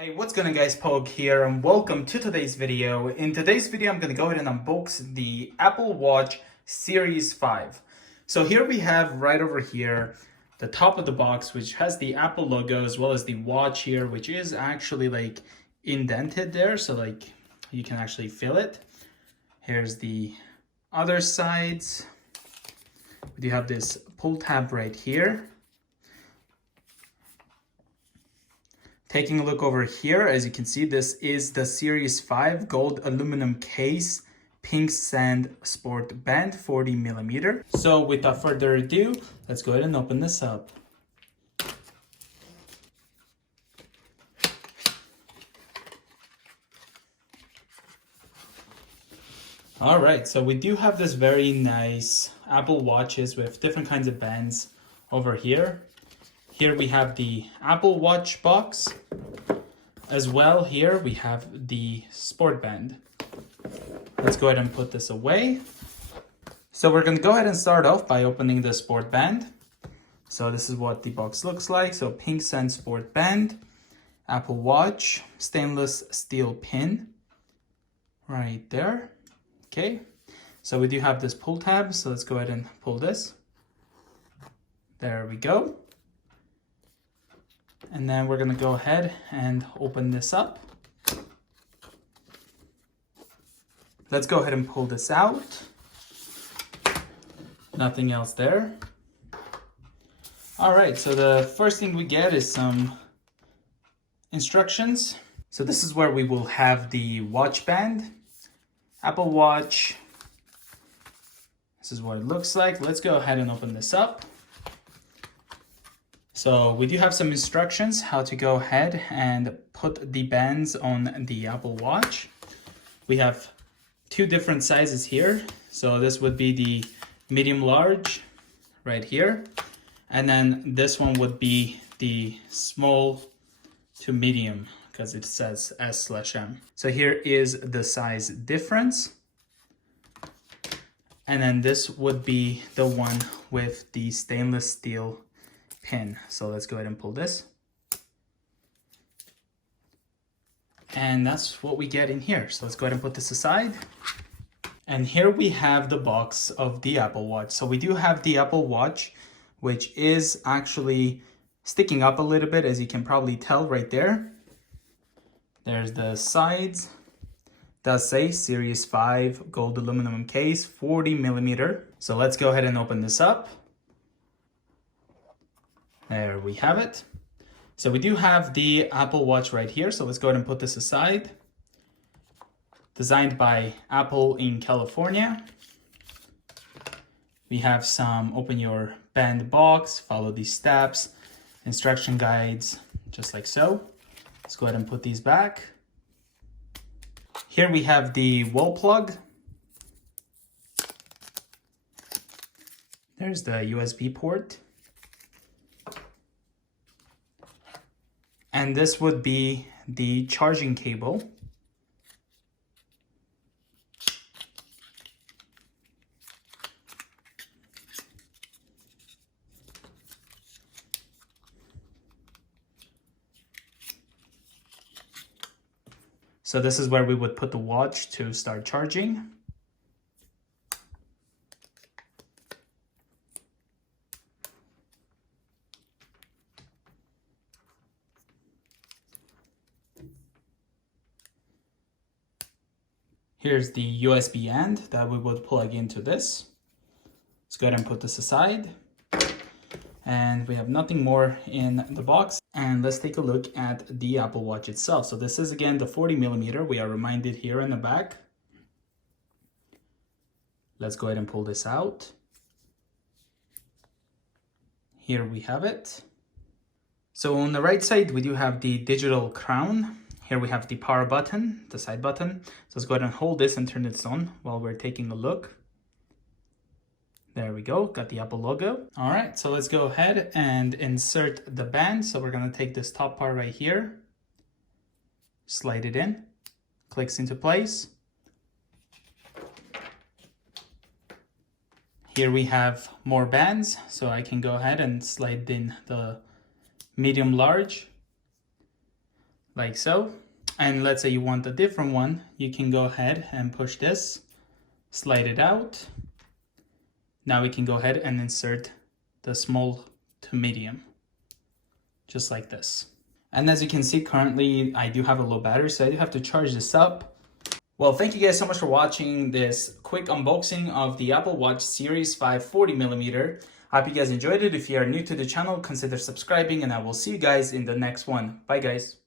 Hey, what's going on guys, Pogue here and welcome to today's video. In today's video, I'm going to go ahead and unbox the Apple Watch Series 5. So here we have right over here, the top of the box, which has the Apple logo as well as the watch here, which is actually like indented there. So like you can actually feel it. Here's the other sides. We do have this pull tab right here. Taking a look over here, as you can see, this is the Series 5 gold aluminum case, pink sand sport band, 40mm. So without further ado, let's go ahead and open this up. All right, so we do have this very nice Apple Watches with different kinds of bands over here. Here we have the Apple Watch box. As well, here we have the sport band. Let's go ahead and put this away. So we're going to go ahead and start off by opening the sport band. So this is what the box looks like. So pink sand sport band, Apple Watch, stainless steel pin right there. Okay, so we do have this pull tab. So let's go ahead and pull this. There we go. And then we're going to go ahead and open this up. Let's go ahead and pull this out. Nothing else there. All right, so the first thing we get is some instructions. So this is where we will have the watch band, Apple Watch. This is what it looks like. Let's go ahead and open this up. So we do have some instructions how to go ahead and put the bands on the Apple Watch. We have two different sizes here. So this would be the medium large right here. And then this one would be the small to medium because it says S/M. So here is the size difference. And then this would be the one with the stainless steel pin. So let's go ahead and pull this. And that's what we get in here. So let's go ahead and put this aside. And here we have the box of the Apple Watch. So we do have the Apple Watch, which is actually sticking up a little bit, as you can probably tell right there. There's the sides. Does say Series 5 gold aluminum case, 40mm. So let's go ahead and open this up. There we have it. So we do have the Apple Watch right here. So let's go ahead and put this aside. Designed by Apple in California. We have some open your band box, follow these steps, instruction guides, just like so. Let's go ahead and put these back. Here we have the wall plug. There's the USB port. And this would be the charging cable. So this is where we would put the watch to start charging. Here's the USB end that we would plug into this. Let's go ahead and put this aside. And we have nothing more in the box. And let's take a look at the Apple Watch itself. So this is again the 40mm. We are reminded here in the back. Let's go ahead and pull this out. Here we have it. So on the right side, we do have the digital crown. Here we have the power button, the side button. So let's go ahead and hold this and turn this on while we're taking a look. There we go, got the Apple logo. All right, so let's go ahead and insert the band. So we're gonna take this top part right here, slide it in, clicks into place. Here we have more bands, so I can go ahead and slide in the medium large. like so. And let's say you want a different one, you can go ahead and push this, slide it out. Now we can go ahead and insert the small to medium, just like this. And as you can see, currently I do have a low battery, so I do have to charge this up. Well, thank you guys so much for watching this quick unboxing of the Apple Watch Series 5 40mm. I hope you guys enjoyed it. If you are new to the channel, consider subscribing, and I will see you guys in the next one. Bye guys.